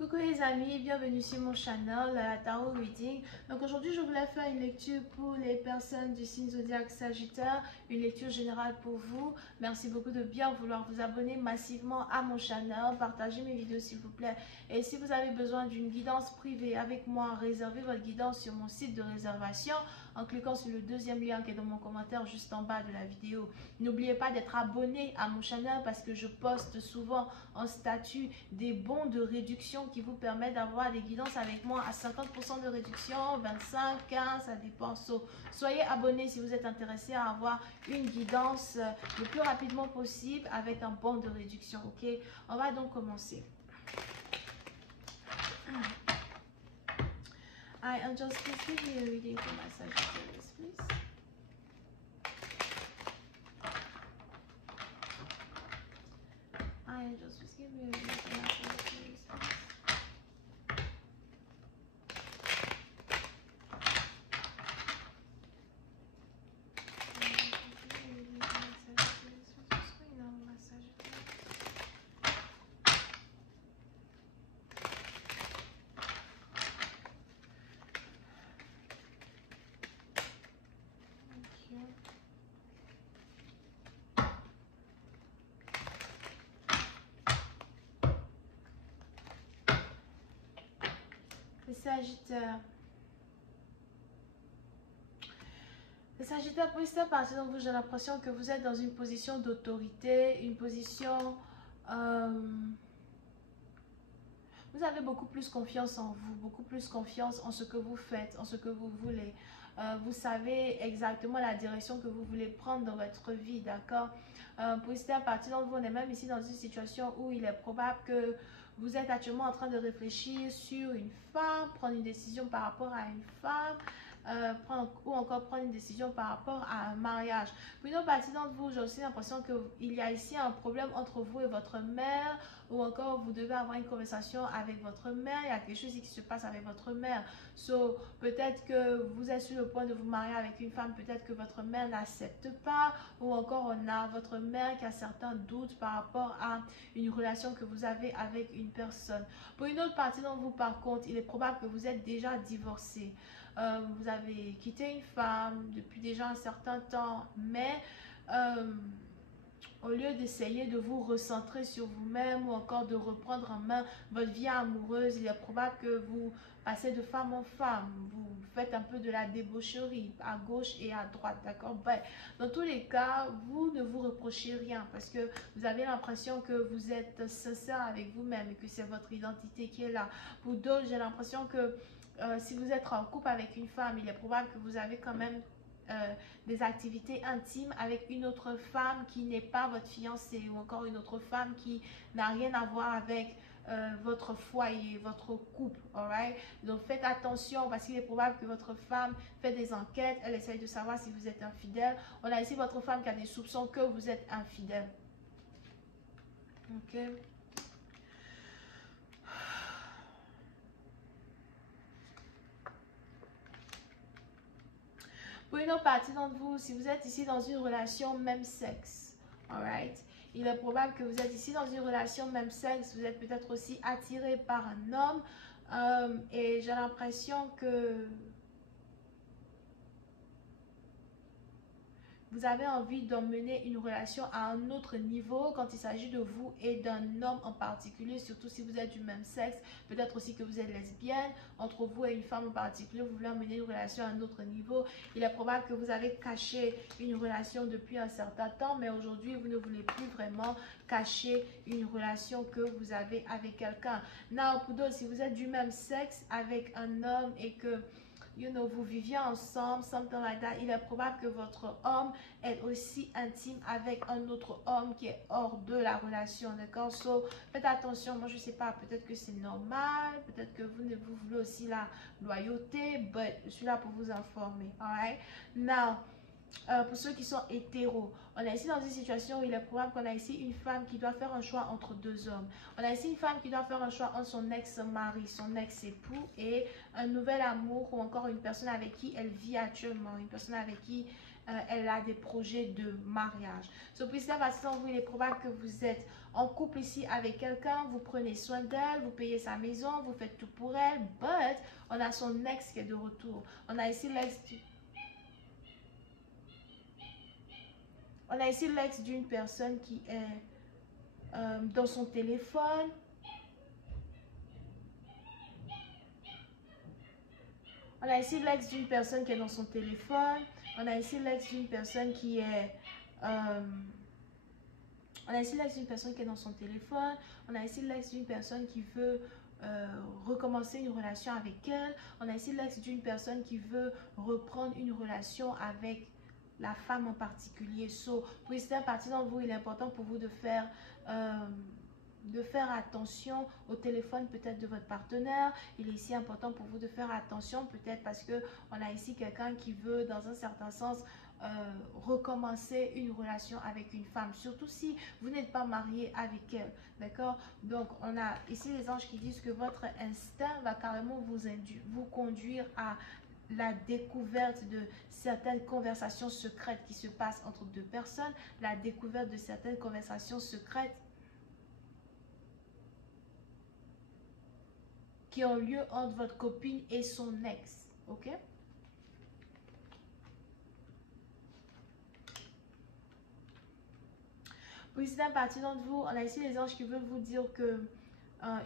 Coucou les amis, bienvenue sur mon channel, la Tarot Reading. Donc aujourd'hui je voulais faire une lecture pour les personnes du signe zodiaque Sagittaire, une lecture générale pour vous. Merci beaucoup de bien vouloir vous abonner massivement à mon channel, partagez mes vidéos s'il vous plaît. Et si vous avez besoin d'une guidance privée avec moi, réservez votre guidance sur mon site de réservation en cliquant sur le deuxième lien qui est dans mon commentaire juste en bas de la vidéo. N'oubliez pas d'être abonné à mon channel parce que je poste souvent en statut des bons de réduction qui vous permettent d'avoir des guidances avec moi à 50% de réduction, 25, 15, ça dépend. Soyez abonnés si vous êtes intéressé à avoir une guidance le plus rapidement possible avec un bon de réduction, ok? On va donc commencer. I am just give me a reading for my Sagittarius, please. I am just give me a reading for my Sagittarius, please. Les Sagittaires. Les Sagittaires, pour cette partie d'entre vous, j'ai l'impression que vous êtes dans une position d'autorité, une position... vous avez beaucoup plus confiance en vous, beaucoup plus confiance en ce que vous faites, en ce que vous voulez. Vous savez exactement la direction que vous voulez prendre dans votre vie, d'accord? Pour cette partie d'entre vous, on est même ici dans une situation où il est probable que vous êtes actuellement en train de réfléchir sur une femme, prendre une décision par rapport à une femme, ou encore prendre une décision par rapport à un mariage. Pour une autre partie d'entre vous, j'ai aussi l'impression qu'il y a ici un problème entre vous et votre mère, ou encore vous devez avoir une conversation avec votre mère, il y a quelque chose qui se passe avec votre mère. Peut-être que vous êtes sur le point de vous marier avec une femme, peut-être que votre mère n'accepte pas, ou encore on a votre mère qui a certains doutes par rapport à une relation que vous avez avec une personne. Pour une autre partie d'entre vous, par contre, il est probable que vous êtes déjà divorcé. Vous avez quitté une femme depuis déjà un certain temps, mais au lieu d'essayer de vous recentrer sur vous-même ou encore de reprendre en main votre vie amoureuse, il est probable que vous passez de femme en femme, vous faites un peu de la débaucherie à gauche et à droite, d'accord? Bref, dans tous les cas, vous ne vous reprochez rien parce que vous avez l'impression que vous êtes sincère avec vous-même et que c'est votre identité qui est là. Pour d'autres, j'ai l'impression que si vous êtes en couple avec une femme, il est probable que vous avez quand même des activités intimes avec une autre femme qui n'est pas votre fiancée ou encore une autre femme qui n'a rien à voir avec votre foyer, votre couple, alright? Donc faites attention parce qu'il est probable que votre femme fait des enquêtes, elle essaye de savoir si vous êtes infidèle. On a ici votre femme qui a des soupçons que vous êtes infidèle. Ok? Pour une autre partie d'entre vous, si vous êtes ici dans une relation même sexe, alright, il est probable que vous êtes ici dans une relation même sexe, vous êtes peut-être aussi attiré par un homme et j'ai l'impression que vous avez envie d'emmener une relation à un autre niveau quand il s'agit de vous et d'un homme en particulier, surtout si vous êtes du même sexe. Peut-être aussi que vous êtes lesbienne, entre vous et une femme en particulier, vous voulez emmener une relation à un autre niveau. Il est probable que vous avez caché une relation depuis un certain temps, mais aujourd'hui, vous ne voulez plus vraiment cacher une relation que vous avez avec quelqu'un. Now, pour d'autres, si vous êtes du même sexe avec un homme et que vous viviez ensemble, something like that, il est probable que votre homme est aussi intime avec un autre homme qui est hors de la relation, d'accord? Faites attention, moi je sais pas, peut-être que c'est normal, peut-être que vous voulez aussi la loyauté, but je suis là pour vous informer, alright? Now, pour ceux qui sont hétéros, on est ici dans une situation où il est probable qu'on a ici une femme qui doit faire un choix entre deux hommes. On a ici une femme qui doit faire un choix entre son ex-mari, son ex-époux et un nouvel amour ou encore une personne avec qui elle vit actuellement, une personne avec qui elle a des projets de mariage. So, puisque vous, il est probable que vous êtes en couple ici avec quelqu'un, vous prenez soin d'elle, vous payez sa maison, vous faites tout pour elle, but on a son ex qui est de retour. On a ici l'ex d'une personne qui est dans son téléphone. On a ici l'ex d'une personne qui est dans son téléphone. On a ici l'ex d'une personne qui est... on a ici l'ex d'une personne qui est dans son téléphone. On a ici l'ex d'une personne qui veut recommencer une relation avec elle. On a ici l'ex d'une personne qui veut reprendre une relation avec la femme en particulier. So, pour certaines parties d'entre vous, il est important pour vous de faire attention au téléphone peut-être de votre partenaire. Il est ici important pour vous de faire attention peut-être parce que on a ici quelqu'un qui veut dans un certain sens recommencer une relation avec une femme, surtout si vous n'êtes pas marié avec elle, d'accord? Donc on a ici les anges qui disent que votre instinct va carrément vous conduire à la découverte de certaines conversations secrètes qui se passent entre deux personnes, la découverte de certaines conversations secrètes qui ont lieu entre votre copine et son ex, ok? Pour certaines parties d'entre vous, on a ici les anges qui veulent vous dire que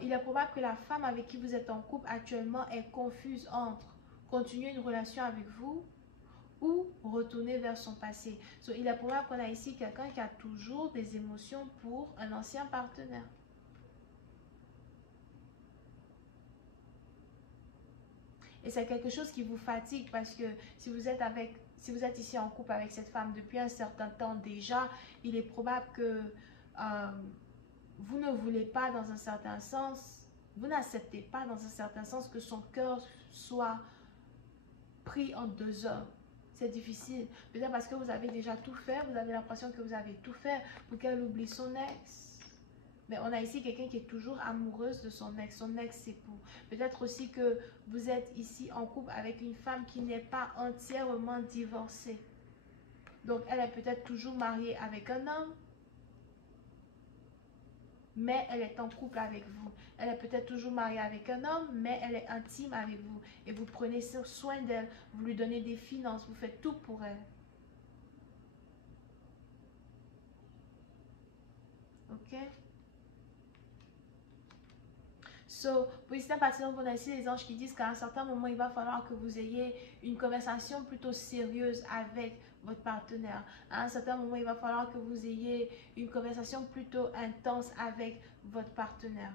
il est probable que la femme avec qui vous êtes en couple actuellement est confuse entre continuer une relation avec vous ou retourner vers son passé. So, il est probable qu'on a ici quelqu'un qui a toujours des émotions pour un ancien partenaire. Et c'est quelque chose qui vous fatigue parce que si vous êtes ici en couple avec cette femme depuis un certain temps déjà, il est probable que vous ne voulez pas dans un certain sens, vous n'acceptez pas dans un certain sens que son cœur soit pris en deux heures. C'est difficile. Peut-être parce que vous avez déjà tout fait, vous avez l'impression que vous avez tout fait pour qu'elle oublie son ex. Mais on a ici quelqu'un qui est toujours amoureuse de son ex-époux. Peut-être aussi que vous êtes ici en couple avec une femme qui n'est pas entièrement divorcée. Donc, elle est peut-être toujours mariée avec un homme, mais elle est en couple avec vous. Elle est peut-être toujours mariée avec un homme, mais elle est intime avec vous. Et vous prenez soin d'elle, vous lui donnez des finances, vous faites tout pour elle. Ok? So, pour certaines parties, on a ici les anges qui disent qu'à un certain moment, il va falloir que vous ayez une conversation plutôt sérieuse avec votre partenaire. À un certain moment, il va falloir que vous ayez une conversation plutôt intense avec votre partenaire.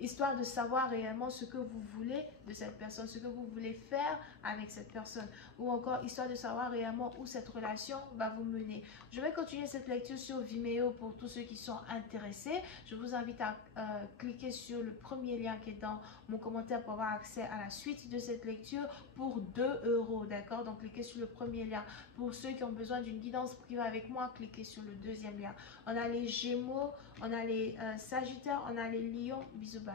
Histoire de savoir réellement ce que vous voulez de cette personne, ce que vous voulez faire avec cette personne, ou encore histoire de savoir réellement où cette relation va vous mener. Je vais continuer cette lecture sur Vimeo pour tous ceux qui sont intéressés. Je vous invite à cliquer sur le premier lien qui est dans mon commentaire pour avoir accès à la suite de cette lecture pour 2 €, d'accord? Donc cliquez sur le premier lien. Pour ceux qui ont besoin d'une guidance privée avec moi, cliquez sur le deuxième lien. On a les Gémeaux, on a les Sagittaires, on a les Lions. Bisous, bye.